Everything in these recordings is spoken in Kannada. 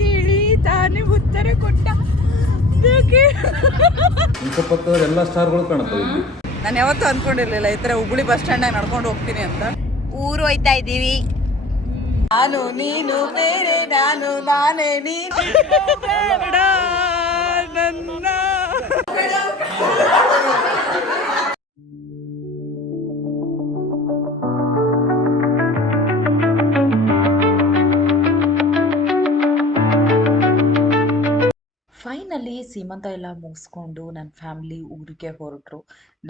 ಕೇಳಿ ತಾನೇ ಉತ್ತರ ಕೊಟ್ಟ. ಎಲ್ಲ ಸ್ಟಾರ್ಗಳು ಕಾಣುತ್ತವೆ. ನಾನು ಯಾವತ್ತೂ ಅನ್ಕೊಂಡಿರ್ಲಿಲ್ಲ ಈ ಥರ ಹುಬ್ಳಿ ಬಸ್ ಸ್ಟ್ಯಾಂಡ್ ನಡ್ಕೊಂಡು ಹೋಗ್ತೀನಿ ಅಂತ. ಊರು ಹೋಯ್ತಾ ಇದ್ದೀವಿ. ನಾನು ನೀನು ಬೇರೆ, ನಾನು ನಾನೇ ನೀನು. ನನ್ನ ಫೈನಲಿ ಸೀಮಂತ ಎಲ್ಲ ಮುಗಿಸ್ಕೊಂಡು ನನ್ನ ಫ್ಯಾಮ್ಲಿ ಊರಿಗೆ ಹೊರಟರು.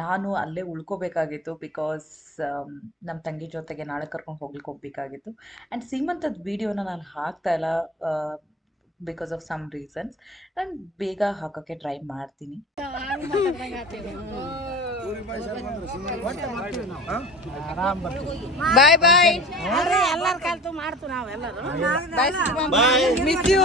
ನಾನು ಅಲ್ಲೇ ಉಳ್ಕೋಬೇಕಾಗಿತ್ತು ಬಿಕಾಸ್ ನಮ್ಮ ತಂಗಿ ಜೊತೆಗೆ ನಾಳೆ ಕರ್ಕೊಂಡು ಹೋಗ್ಬೇಕಾಗಿತ್ತು. ಆ್ಯಂಡ್ ಸೀಮಂತದ ವೀಡಿಯೋನ ನಾನು ಹಾಕ್ತಾ ಇಲ್ಲ ಬಿಕಾಸ್ ಆಫ್ ಸಮ್ ರೀಸನ್ಸ್. ನಾನು ಬೇಗ ಹಾಕೋಕ್ಕೆ ಟ್ರೈ ಮಾಡ್ತೀನಿ. ಬಾಯ್ ಬಾಯ್. ಎಲ್ಲರ ಕಲ್ತು ಮಾಡ್ತು ನಾವೆಲ್ಲರೂ. Miss you.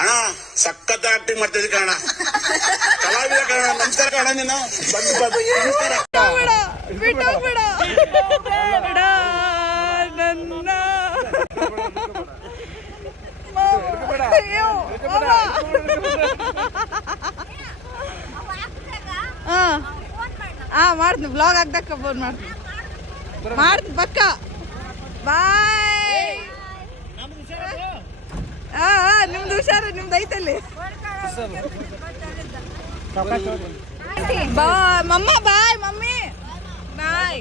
ಅಣ್ಣ ಸಖತ್ ಆಕ್ಟಿಂಗ್ ಮಾಡ್ತಿದ್ದೆ ಕಣ, ಕಲಾವಿದ ಕಣ. ನಮಸ್ಕಾರ ಕಣ, ನೀನು ನನ್ನ ಮಾಡ್ತೀನಿ. ಬ್ಲಾಗ್ ಆಗ್ದಕ್ಕ ಫೋನ್ ಮಾಡ್ತೀನಿ ಪಕ್ಕ. ಬಾಯ್. ನಿಮ್ದು ಹುಷಾರು, ನಿಮ್ದು ಐತಲ್ಲಿ. Mumma bye. Mummy bye.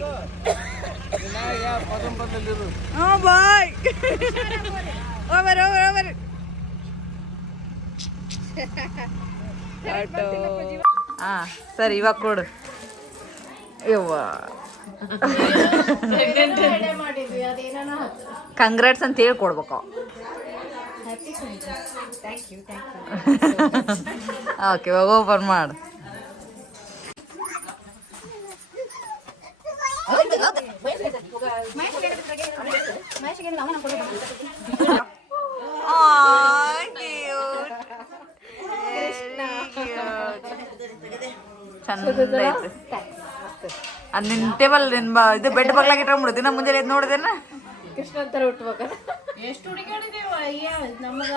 Bye. Over over over. ಸರಿ ಇವಾಗ ಕೊಡು. ಕಂಗ್ರಾಟ್ಸ್ ಅಂತ ಹೇಳಿ ಕೊಡ್ಬೇಕು. ಓಕೆ ಇವಾಗ ಓಪನ್ ಮಾಡು. ಚಂದ ಐತೆ. ಅದು ನಿನ್ನ ಟೇಬಲ್ ಇದು ಬೆಡ್ ಬಗ್ಲಾಗ ಇಟ್ಕೊಂಡ್ಬಿಡು. ದಿನ ಮುಂಜಾನೆ ಎದ್ದು ನೋಡಿದೇನ ಕೃಷ್ಣ ತರ ಹುಟ್ಟಬೇಕಲ್ಲ. ಎಷ್ಟು ಹುಡುಗಾಡಿದೇವ ಅಯ್ಯ ನಮಗ.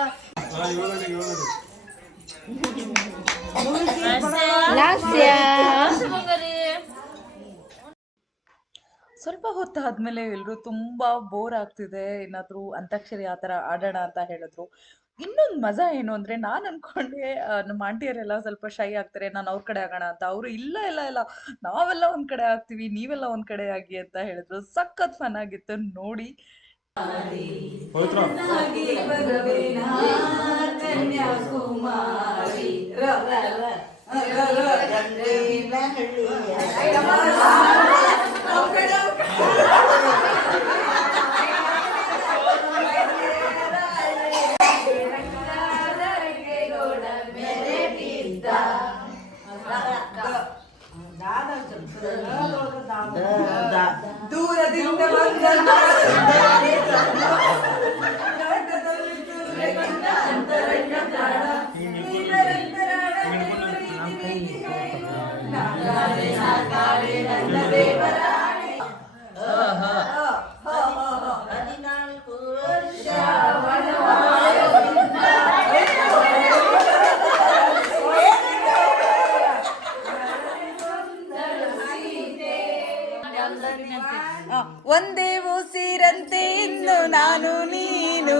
ಸ್ವಲ್ಪ ಹೊತ್ತು ಆದಮೇಲೆ ಎಲ್ಲರೂ ತುಂಬ ಬೋರ್ ಆಗ್ತಿದೆ, ಏನಾದರೂ ಅಂತಾಕ್ಷರಿ ಆ ಥರ ಆಡೋಣ ಅಂತ ಹೇಳಿದ್ರು. ಇನ್ನೊಂದು ಮಜಾ ಏನು ಅಂದರೆ, ನಾನು ಅಂದ್ಕೊಂಡೆ ನಮ್ಮ ಆಂಟಿಯರೆಲ್ಲ ಸ್ವಲ್ಪ ಶೈ ಆಗ್ತಾರೆ, ನಾನು ಅವ್ರ ಕಡೆ ಆಗೋಣ ಅಂತ. ಅವರು ಇಲ್ಲ ಇಲ್ಲ ಇಲ್ಲ, ನಾವೆಲ್ಲ ಒಂದು ಕಡೆ ಆಗ್ತೀವಿ, ನೀವೆಲ್ಲ ಒಂದು ಕಡೆ ಆಗಿ ಅಂತ ಹೇಳಿದ್ರು. ಸಖತ್ ಫನ್ ಆಗಿತ್ತು ನೋಡಿ. ದೂರದಿಂದ ಒಂದೇ ಉಸಿರಂತೆ ಇನ್ನು ನಾನು ನೀನು,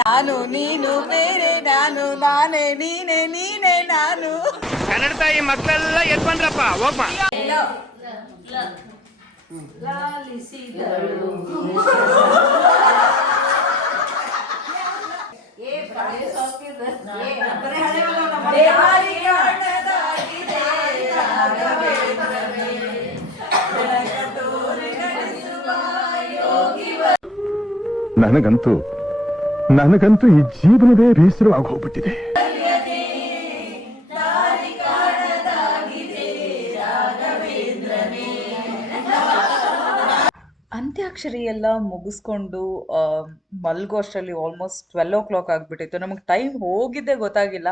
ನಾನು ನೀನು ಬೇರೆ, ನಾನು ನಾನೇ ನೀನೆ, ನೀನೆ ನಾನು. ಕನ್ನಡ ತಾಯಿ ಮಕ್ಕಳೆಲ್ಲ ಎದ್ ಬಂದ್ರಪ್ಪ ಹೋಗ್ಬಾ. ನನಗಂತೂ ಈ ಜೀವನವೇ ಬೇಸರವಾಗಿ ಹೋಗ್ಬಿಟ್ಟಿದೆ. ಅಂತ್ಯಾಕ್ಷರಿ ಎಲ್ಲ ಮುಗಿಸ್ಕೊಂಡು ಮಲ್ಗೋ ಅಷ್ಟರಲ್ಲಿ ಆಲ್ಮೋಸ್ಟ್ 12 o'clock ಆಗಿಬಿಟ್ಟಿತ್ತು. ನಮಗೆ ಟೈಮ್ ಹೋಗಿದ್ದೇ ಗೊತ್ತಾಗಿಲ್ಲ.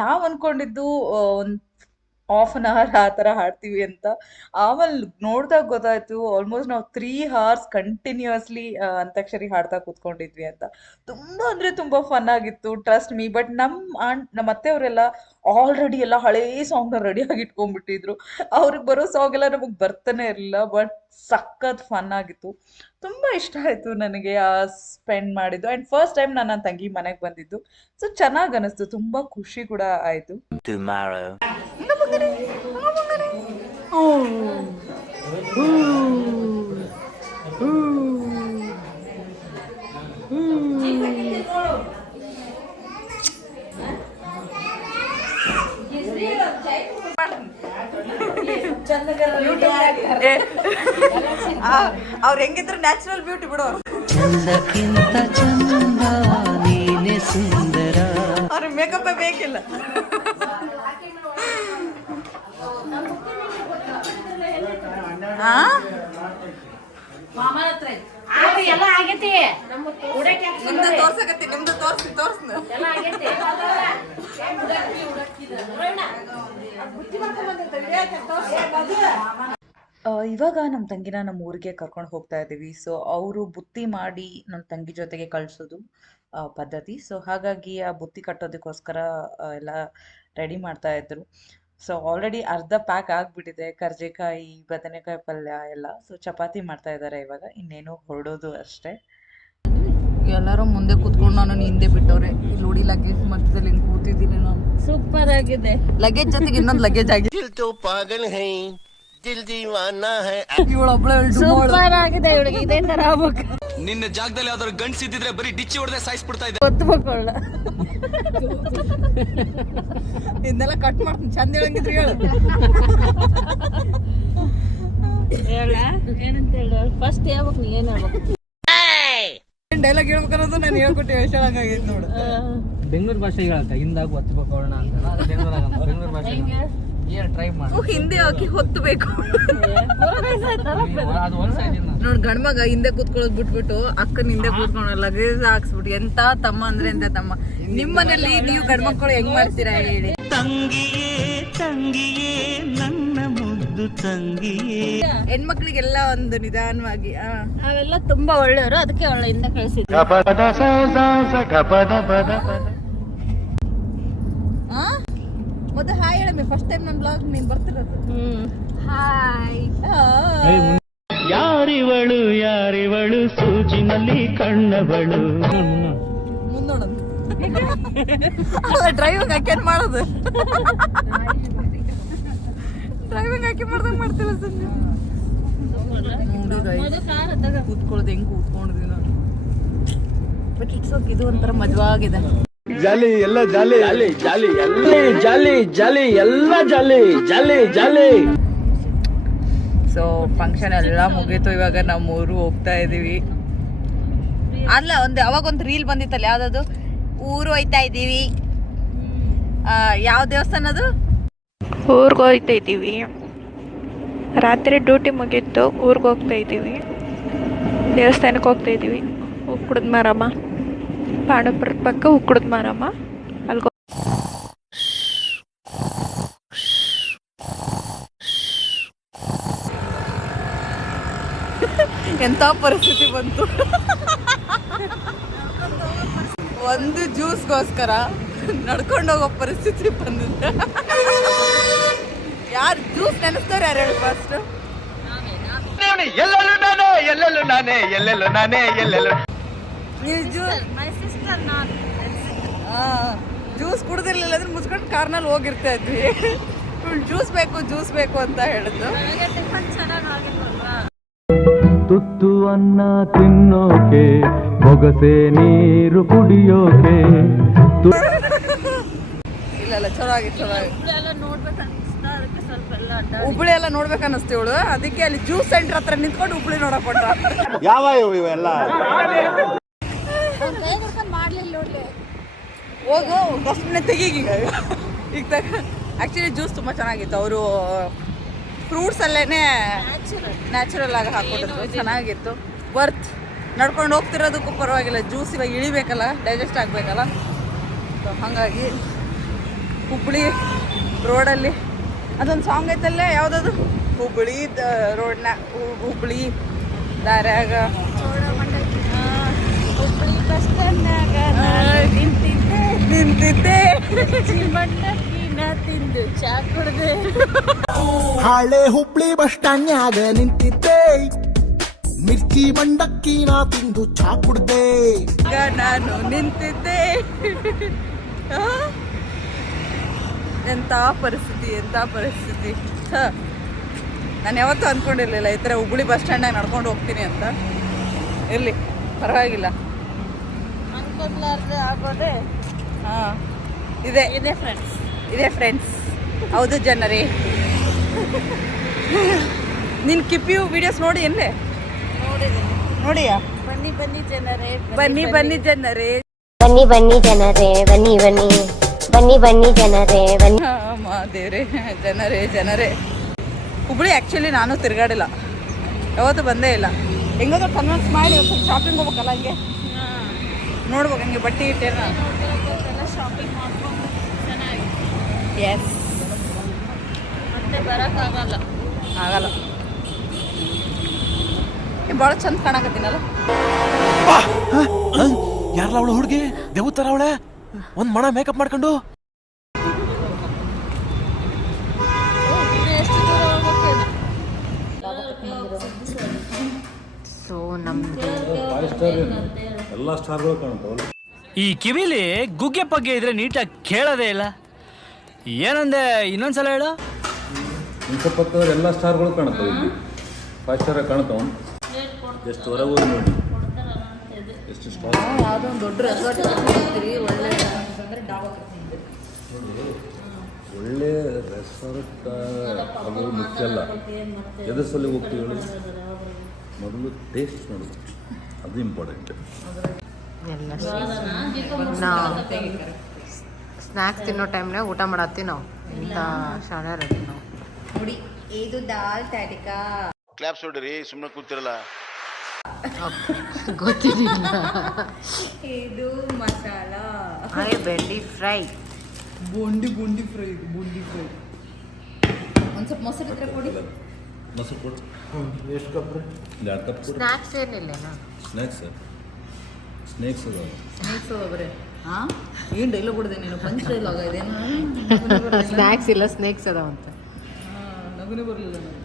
ನಾವು ಅಂದ್ಕೊಂಡಿದ್ದು ಒಂದು ½ ಆ ಥರ ಹಾಡ್ತೀವಿ ಅಂತ. ಆಮೇಲೆ ನೋಡ್ದಾಗ ಗೊತ್ತಾಯ್ತು ಆಲ್ಮೋಸ್ಟ್ ನಾವು 3 hours ಕಂಟಿನ್ಯೂಯಸ್ಲಿ ಅಂತಾಕ್ಷರಿ ಹಾಡ್ತಾ ಕೂತ್ಕೊಂಡಿದ್ವಿ ಅಂತ. ತುಂಬ ಅಂದರೆ ತುಂಬ ಫನ್ ಆಗಿತ್ತು, ಟ್ರಸ್ಟ್ ಮೀ. ಬಟ್ ನಮ್ಮ ಅತ್ತೆಯವರೆಲ್ಲ ಆಲ್ರೆಡಿ ಎಲ್ಲ ಹಳೇ ಸಾಂಗ್ನ ರೆಡಿಯಾಗಿ ಇಟ್ಕೊಂಡ್ಬಿಟ್ಟಿದ್ರು. ಅವ್ರಿಗೆ ಬರೋ ಸಾಂಗ್ ಎಲ್ಲ ನಮಗೆ ಬರ್ತಾನೆ ಇರಲಿಲ್ಲ. ಬಟ್ ಸಖತ್ ಫನ್ ಆಗಿತ್ತು, ತುಂಬ ಇಷ್ಟ ಆಯಿತು ನನಗೆ ಆ ಸ್ಪೆಂಡ್ ಮಾಡಿದ್ದು. ಆ್ಯಂಡ್ ಫಸ್ಟ್ ಟೈಮ್ ನಾನು ನನ್ನ ತಂಗಿ ಮನೆಗೆ ಬಂದಿದ್ದು, ಸೊ ಚೆನ್ನಾಗಿ ಅನಿಸ್ತು, ತುಂಬ ಖುಷಿ ಕೂಡ ಆಯಿತು. ಅವ್ರು ಹೆಂಗಿದ್ರು ನ್ಯಾಚುರಲ್ ಬ್ಯೂಟಿ ಬಿಡೋರು, ಅವ್ರಿಗೆ ಮೇಕಪ್ ಬೇಕಿಲ್ಲ. ಎಲ್ಲ ಆಗೈತಿ ನಿಮ್ದು ತೋರ್ಸಕತ್ತಿ, ನಿಮ್ದು ತೋರ್ಸಿ ಎಲ್ಲ ಆಗೈತಿ. ಇವಾಗ ನಮ್ಮ ತಂಗಿನ ನಮ್ಮ ಊರಿಗೆ ಕರ್ಕೊಂಡು ಹೋಗ್ತಾ ಇದ್ದೀವಿ. ಸೊ ಅವರು ಬುತ್ತಿ ಮಾಡಿ ನಮ್ಮ ತಂಗಿ ಜೊತೆಗೆ ಕಳಿಸೋದು ಪದ್ಧತಿ. ಸೊ ಹಾಗಾಗಿ ಆ ಬುತ್ತಿ ಕಟ್ಟೋದಕ್ಕೋಸ್ಕರ ಎಲ್ಲ ರೆಡಿ ಮಾಡ್ತಾ ಇದ್ರು. ಸೊ ಆಲ್ರೆಡಿ ಅರ್ಧ ಪ್ಯಾಕ್ ಆಗಿಬಿಟ್ಟಿದೆ, ಕರ್ಜಿಕಾಯಿ, ಬದನೆಕಾಯಿ ಪಲ್ಯ ಎಲ್ಲ. ಸೊ ಚಪಾತಿ ಮಾಡ್ತಾ ಇದ್ದಾರೆ ಇವಾಗ, ಇನ್ನೇನು ಹೊರಡೋದು ಅಷ್ಟೇ. ಎಲ್ಲರೂ ಮುಂದೆ ಕೂತ್ಕೊಂಡು ನಾನು ಹಿಂದೆ ಬಿಟ್ಟವ್ರೆ. ಇಲ್ಲಿ ನೋಡಿ ಲಗೇಜ್ ಮಧ್ಯದಲ್ಲಿ ಹಿಂಗೆ ಕೂತಿದ್ದೀನಿ ನಾನು. ಸೂಪರ್ ಆಗಿದೆ. ಲಗೇಜ್ ಜೊತೆಗೆ ಇನ್ನೊಂದು ಲಗೇಜ್ ಆಗಿದೆ. ಇವಳೊಬ್ಳೆ ಸೂಪರ್ ಆಗಿದೆ ಇವಳಿಗೆ, ಇದೇ ತರ ಆಗ್ಬೇಕು. ನಿನ್ನ ಜಾಗದಲ್ಲಿ ಯಾವ್ದಾದ್ರು ಗಂಡ್ಸ್ ಇದ್ದಿದ್ರೆ ಬರೀ ಡಿಚ್ಚಿ ಹೊಡೆದೇ ಸಾಯಿಸ್ಬಿಡ್ತಾ ಇದ್ದೆ. ಒತ್ತುಕೊಳ್ಳ ಇದನ್ನೆಲ್ಲ ಕಟ್ ಮಾಡ್ತೀನಿ, ಚಂದ ಹೇಳಂಗಿದ್ರಿ ಹೇಳು. ಹೇಳ ಏನಂತ ಹೇಳ, ಫಸ್ಟ್ ಹೇಳ್ಬೇಕು, ನೀ ಏನ್ ಹೇಳ್ಬೇಕು. ಡೈಲಾಗ್ ಹೇಳ್ಬೇಕನ್ನೋದು ನಾನು ಹೇಳ್ಕೊಟ್ಟು ಹೇಳ್ಸಂಗಾಗೈತೆ ನೋಡು. ಬೆಂಗಳೂರು ಭಾಷೆ ಹೇಳಕ್ಕ ಹಿಂದಾಗ ಒತ್ತಬೇಕೋಣ ಅಂತ ಬೆಂಗಳೂರು ಭಾಷೆ ಏನು ಟ್ರೈ ಮಾಡಿ ಹಿಂದೆ ಹಾಕಿ ಹೊತ್ತಬೇಕು. ಅದು ಒಂದು ಸೈಡ್ ನೋಡ್ ಗಂಡ್ಮಗ ಹಿಂದೆ ಕೂತ್ಕೊಳ್ಳೋದು ಬಿಟ್ಬಿಟ್ಟು ಅಕ್ಕನ ಹಿಂದೆ ಕೂತ್ಕೊಂಡು ಲಗೇಜ್ ಹಾಕ್ಸ್ಬಿಟ್ಟು ಎಂತ ತಮ್ಮ ಅಂದ್ರೆ ಎಂತ ತಮ್ಮ. ನಿಮ್ಮನೇಲಿ ನೀವು ಗಂಡ್ಮಕ್ಳು ಹೆಂಗ್ ಮಾಡ್ತೀರಾ ಹೇಳಿ? ಹೆಣ್ಮಕ್ಳಿಗೆಲ್ಲ ಒಂದು ನಿಧಾನವಾಗಿ ಅವೆಲ್ಲ ತುಂಬಾ ಒಳ್ಳೆಯವರು, ಅದಕ್ಕೆ ಒಳ್ಳೆ ಹಿಂದೆ ಕಳಿಸಿದ್ರು. ಮೊದಲು ಹಾಯ್ ಹೇಳಮ್ಮಿ, ಫಸ್ಟ್ ಟೈಮ್ ನನ್ನ ಬ್ಲಾಗ್ ನೀನ್ ಬರ್ತಿರೋದು. ಹಾಯ್. ಯಾರಿವಳು ಸೂಜಿನಲ್ಲಿ ಕಣ್ಣವಳು ಮುಂದೋಡಂತ ಡ್ರೈವಿಂಗ್ ಹಾಕೇನ್ ಮಾಡೋದು, ಡ್ರೈವಿಂಗ್ ಹಾಕಿ ಮಾಡ್ದಂಗ್ ಮಾಡ್ತಿಲ್ಲ ಸುಮ್ಮನೆ. ಕೂತ್ಕೊಳ್ಳೋದು ಹೆಂಗ್ ಕೂತ್ಕೊಂಡಿದ್ವಿ ನಾನು. ಬಟ್ ಇಟ್ಸ್ ಓಕೆ, ಇದು ಒಂಥರ ಮಜವಾಗಿದೆ. ಜಾಲಿ ಎಲ್ಲ ಜಾಲಿ ಜಾಲಿ ಜಾಲಿ ಎಲ್ಲ ಜಾಲಿ ಜಾಲಿ ಎಲ್ಲ ಜಾಲಿ ಜಾಲಿ ಜಾಲಿ. ಸೊ ಫಂಕ್ಷನ್ ಎಲ್ಲ ಮುಗೀತು, ಇವಾಗ ನಾವು ಊರು ಹೋಗ್ತಾ ಇದೀವಿ. ಅಲ್ಲ ಅವಾಗೊಂದು ರೀಲ್ ಬಂದಿತ್ತಲ್ಲ, ಯಾವ್ದದು, ಊರು ಹೋಯ್ತಾ ಇದ್ದೀವಿ, ಯಾವ ದೇವಸ್ಥಾನ ಅದು? ಊರಿಗೆ ಹೋಗ್ತಾ ಇದ್ದೀವಿ. ರಾತ್ರಿ ಡ್ಯೂಟಿ ಮುಗೀತು, ಊರಿಗೆ ಹೋಗ್ತಾ ಇದ್ದೀವಿ. ದೇವಸ್ಥಾನಕ್ಕೆ ಹೋಗ್ತಾ ಇದ್ದೀವಿ. ಉಕ್ಕುಡದ ಮಾರಮ್ಮ, ಪಾಂಡವಪುರದ ಪಕ್ಕ ಉಕ್ಕುಡದ ಮಾರಮ್ಮ. ಅಲ್ಲಿ ಎಂತ ಪರಿಸ್ಥಿತಿ ಬಂತು. ಒಂದು ಜ್ಯೂಸ್ಗೋಸ್ಕರ ನಡ್ಕೊಂಡು ಹೋಗೋ ಪರಿಸ್ಥಿತಿ ಬಂದಿದೆ. ಯಾರು ಜ್ಯೂಸ್ ನೆನೆಸ್ತಾರೆ ಯಾರು ಹೇಳಿ ಫಸ್ಟ್? ಎಲ್ಲೆಲ್ಲೂ ನಾನೇ ಎಲ್ಲೆಲ್ಲೂ ನಾನೇ ಎಲ್ಲೆಲ್ಲೂ ನಾನೇ ಎಲ್ಲೆಲ್ಲೂ. ಜ್ಯೂಸ್ ಕುಡ್ದಿರ್ಲಿಲ್ಲ ಅಂದ್ರೆ ಮುಚ್ಕೊಂಡು ಕಾರ್ನಲ್ಲಿ ಹೋಗಿರ್ತಾ ಇದ್ವಿ. ಜ್ಯೂಸ್ ಬೇಕು ಅಂತ ಹೇಳಿದ್ದು. ತುತ್ತು ಅನ್ನ ತಿನ್ನೋಕೆ, ಬೊಗಸೆ ನೀರು ಕುಡಿಯೋಕೆ. ಇಲ್ಲ ಚೆನ್ನಾಗಿ ಹುಬ್ಳಿ ಎಲ್ಲ ನೋಡ್ಬೇಕನ್ನಿಸ್ತು ಇವಳು. ಅದಕ್ಕೆ ಅಲ್ಲಿ ಜ್ಯೂಸ್ ಸೆಂಟರ್ ಹತ್ರ ನಿಂತ್ಕೊಂಡು ಹುಬ್ಳಿ ನೋಡಕ್ ಕೊಟ್ಟ. ಯಾವ ಇವೆಲ್ಲ ಹೋಗು ಡಸ್ಟ್ಬಿನ್ ತೆಗೀಗ ಈಗ ಆ್ಯಕ್ಚುಲಿ ಜ್ಯೂಸ್ ತುಂಬ ಚೆನ್ನಾಗಿತ್ತು. ಅವರು ಫ್ರೂಟ್ಸ್ ಅಲ್ಲೇ ನ್ಯಾಚುರಲ್ ಆಗಿ ಹಾಕ್ಕೊಟ್ಟಿದ್ರು, ಚೆನ್ನಾಗಿತ್ತು. ವರ್ತ್ ನಡ್ಕೊಂಡು ಹೋಗ್ತಿರೋದಕ್ಕೂ ಪರವಾಗಿಲ್ಲ. ಜ್ಯೂಸ್ ಇವಾಗ ಇಳಿಬೇಕಲ್ಲ, ಡೈಜೆಸ್ಟ್ ಆಗಬೇಕಲ್ಲ. ಸೊ ಹಾಗಾಗಿ ಹುಬ್ಳಿ ರೋಡಲ್ಲಿ ಅದೊಂದು ಸಾಂಗ್ ಐತಲ್ಲೇ ಯಾವುದದು ಹುಬ್ಬಳ್ಳಿ ರೋಡ್ನ ಹುಬ್ಬಳ್ಳಿ ದಾರ್ಯಾಗ ಹುಬ್ಬಳ್ಳಿ ಬಸ್ ಸ್ಟ್ಯಾಂಡ್ನಾಗ ನಿಂತಿದ್ದೆ ಮಂಡಕ್ಕಿನ ತಿಂದು ಚಾ ಕುಡ್ದೆ. ಹಳೆ ಹುಬ್ಳಿ ಬಸ್ ಸ್ಟ್ಯಾಂಡ್ನ್ಯಾಗ ನಿಂತಿದ್ದೆ, ಮಿರ್ಚಿ ಮಂಡಕ್ಕಿನ ತಿಂದು ಚಾ ಕುಡ್ದೆ. ಈಗ ನಾನು ನಿಂತಿದ್ದೆ. ಎಂಥ ಪರಿಸ್ಥಿತಿ ನಾನು ಯಾವತ್ತೂ ಅಂದ್ಕೊಂಡಿರಲಿಲ್ಲ ಈ ಥರ ಹುಬ್ಬಳ್ಳಿ ಬಸ್ ಸ್ಟ್ಯಾಂಡಾಗ ನಡ್ಕೊಂಡು ಹೋಗ್ತೀನಿ ಅಂತ. ಇರಲಿ ಪರವಾಗಿಲ್ಲ, ಅನ್ಕೊಡ್ಲಾರ್ದೆ ಆಗೋದೆ ಹಾಂ ಇದೆ ಫ್ರೆಂಡ್ಸ್. ಹೌದು ಜನರೇ. ನಿನ್ನ ಕಿಪ್ಪಿಯು ವಿಡಿಯೋಸ್ ನೋಡಿ ಎಲ್ಲೇ ನೋಡಿಯಾ? ಬನ್ನಿ ಜನರೇ, ಬನ್ನಿ ಜನರೇ, ಬನ್ನಿ ಜನರೇ, ಬನ್ನಿ ಜನರೇ. ದೇವ್ರೆ, ಜನರೇ. ಹುಬ್ಳಿ ಆ್ಯಕ್ಚುಲಿ ನಾನು ತಿರುಗಾಡಿಲ್ಲ, ಯಾವತ್ತೂ ಬಂದೇ ಇಲ್ಲ. ಹೆಂಗಾದ್ರೂ ಕನ್ವಿನ್ಸ್ ಮಾಡಿ ಸ್ವಲ್ಪ ಶಾಪಿಂಗ್ ಹೋಗ್ಬೇಕಲ್ಲ, ಹಂಗೆ ನೋಡ್ಬೇಕು, ಹಂಗೆ ಬಟ್ಟೆ ಇಟ್ಟೇನ ಶಾಪಿಂಗ್ ಮಾಡ್ಕೊಂಡು ಚೆನ್ನಾಗಿ ಎಸ್ ಮತ್ತೆ ಬರೋಕ್ಕಾಗಲ್ಲ. ಆಗಲ್ಲ. ಭಾಳ ಚಂದ ಕಾಣಕತ್ತೀನಲ್ಲ. ಯಾರಲ್ಲ ಅವಳು ಹುಡುಗಿ ದೇವತರ ಅವಳೆ ಒಂದ್ ಮಣ ಮೇಕಪ್ ಮಾಡ್ಕೊಂಡು. ಎಷ್ಟು ದೂರ ಹೋಗ್ಬೇಕು? ಸೊ ನಮ್ದು ಎಲ್ಲ ಸ್ಟಾರ್ಗಳು ಕಾಣುತ್ತವಲ್ಲ. ಈ ಕಿವಿಲಿ ಗುಗ್ಗೆ ಪಗ್ಗೆ ಇದ್ರೆ ನೀಟಾಗಿ ಕೇಳೋದೇ ಇಲ್ಲ. ಏನಂದೆ ಇನ್ನೊಂದ್ಸಲ ಹೇಳು. ಇನ್ನು ಸ್ವಲ್ಪ ಹೊತ್ತು ಎಲ್ಲ ಸ್ಟಾರ್ಗಳು ಕಾಣುತ್ತವೆ ಇಲ್ಲಿ. 5 ಸ್ಟಾರ್ ಕಾಣುತ್ತವ. ಎಷ್ಟು ಹೊರಗೆ ಹೋಗಿ ನೋಡಿ ಎಷ್ಟು ಸ್ಟಾರ್. ಯಾವುದೋ ಒಂದು ದೊಡ್ಡ ರೆಸಾರ್ಟ್ ಒಳ್ಳೆ ಒಳ್ಳೆ ರೆಸಾರ್ಟ್ ಅದು ಮುಖ್ಯ ಅಲ್ಲ. ಎದ್ರ ಸಲ ಹೋಗ್ತೀವಿ ಹೇಳಿ, ಮೊದಲು ಟೇಸ್ಟ್ ನೋಡೋದು, ಅದು ಇಂಪಾರ್ಟೆಂಟ್. ಸ್ನ್ಯಾಕ್ಸ್ ತಿನ್ನೋ ಟೈಮ್ನಾಗ ಊಟ ಮಾಡತ್ತೀವಿ ನಾವು. ಇಂಥ ಶಾಣೆ ರೆಡಿ ನಾವು. ನೋಡಿ, ಇದು ದಾಲ್ ತಡ್ಕಾ. ಕ್ಲಾಪ್ಸ್ ಹೊಡ್ರಿ, ಸುಮ್ಮನೆ ಕೂತಿರಲ್ಲ. ಗೊತ್ತಿರಲಿಲ್ಲ. ಇದು ಮಸಾಲ, ಬೆಂಡಿ ಫ್ರೈ. ಬೂಂದಿ ಫ್ರೈ. ಒಂದು ಸ್ವಲ್ಪ ಮೊಸರು ಇದ್ರೆ ಕೊಡಿ. ಮೊಸರು ಕೊಡು. ಎಷ್ಟು ಕಪ್ ರೀ? 2 ಕಪ್ ಕೊಡಿ. ಸ್ನ್ಯಾಕ್ಸ್ ಏನಿಲ್ಲನಾ? ಸ್ನ್ಯಾಕ್ಸ್ ಅದಾವ. ಸ್ನ್ಯಾಕ್ಸ್ ಅದ ಬರೀ. ಹಾಂ, ಏನು ಡೈಲಾಗ್ ಕೊಡಿದೆ ನೀನು? ಪಂಚ್ ಡೈಲಾಗ್ ಇದೇನು? ಸ್ನ್ಯಾಕ್ಸ್ ಇಲ್ಲ, ಸ್ನೇಕ್ಸ್ ಅದಾವಂತ. ನಗುನೇ ಬರಲಿಲ್ಲ ನನಗೆ.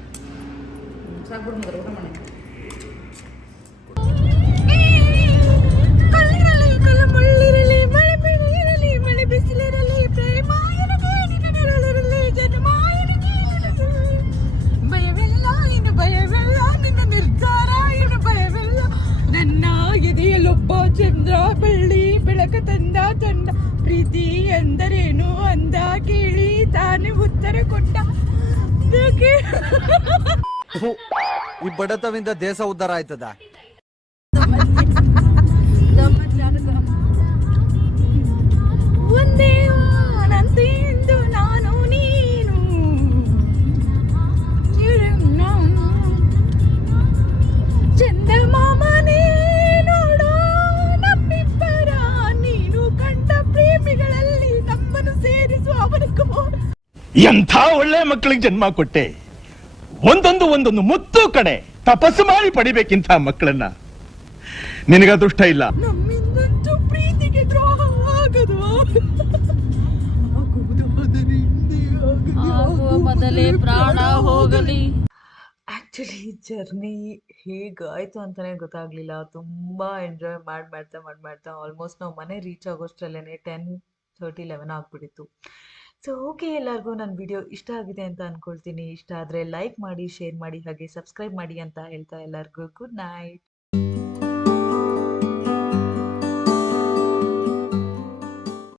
ಸಾಕ್ಬಿಡು ಮಗ, ಊಟ ಮಾಡಿ. ಮಳೆ ಬಿಸಿಲಿರಲಿ, ಪ್ರೇಮ ಭಯವಿಲ್ಲ, ಇನ್ನು ಭಯವಿಲ್ಲ, ನಿನ್ನ ನಿರ್ಧಾರ ಇನ್ನು ಭಯವಿಲ್ಲ. ನನ್ನ ಎದೆಯಲ್ಲೊಬ್ಬ ಚಂದ್ರ ಬೆಳ್ಳಿ ಬೆಳಕ ತಂದ ಪ್ರೀತಿ ಎಂದರೇನು ಅಂದ ಕೇಳಿ ತಾನೇ ಉತ್ತರ ಕೊಟ್ಟ. ಈ ಬಡತವಿಂದ ದೇಶ ಉದ್ಧಾರ ಆಯ್ತದ. ಒಂದೇ ಆನಂದಿದ್ದು ನಾನು ನೀನು ಚಂದಮಾಮನೇ ನೋಡೋ ನಮ್ಮಿಬ್ಬರ, ನೀನು ಕಂಡ ಪ್ರೇಮಿಗಳಲ್ಲಿ ನಮ್ಮನ್ನು ಸೇರಿಸುವ ಅವನಿಗೂ. ಎಂಥ ಒಳ್ಳೆ ಮಕ್ಕಳಿಗೆ ಜನ್ಮ ಕೊಟ್ಟೆ. ಒಂದೊಂದು ಮುತ್ತು ಕಡೆ ತಪಸ್ಸು ಮಾಡಿ ಪಡಿಬೇಕಿಂತ ಮಕ್ಕಳನ್ನ. ನಿನಗ ಅದೃಷ್ಟ ಇಲ್ಲ. ನಮ್ಮಿಂದಂತೂ ಪ್ರೀತಿಗೆ ದ್ರೋಹ ಆಗದು. ಆಗುವ ಮೊದಲೇ ಪ್ರಾಣ ಹೋಗಲಿ. ಆ್ಯಕ್ಚುಲಿ ಜರ್ನಿ ಹೇಗಾಯಿತು ಅಂತಲೇ ಗೊತ್ತಾಗಲಿಲ್ಲ. ತುಂಬ ಎಂಜಾಯ್ ಮಾಡ್ತಾ ಆಲ್ಮೋಸ್ಟ್ ನಾವು ಮನೆ ರೀಚ್ ಆಗೋಷ್ಟರಲ್ಲೇ 10:30, 11 ಆಗಿಬಿಟ್ಟಿತ್ತು. ಸೊ ಓಕೆ, ಎಲ್ಲರಿಗೂ ನನ್ನ ವಿಡಿಯೋ ಇಷ್ಟ ಆಗಿದೆ ಅಂತ ಅಂದ್ಕೊಳ್ತೀನಿ. ಇಷ್ಟ ಆದರೆ ಲೈಕ್ ಮಾಡಿ, ಶೇರ್ ಮಾಡಿ, ಹಾಗೆ ಸಬ್ಸ್ಕ್ರೈಬ್ ಮಾಡಿ ಅಂತ ಹೇಳ್ತಾ ಎಲ್ಲರಿಗೂ ಗುಡ್ ನೈಟ್.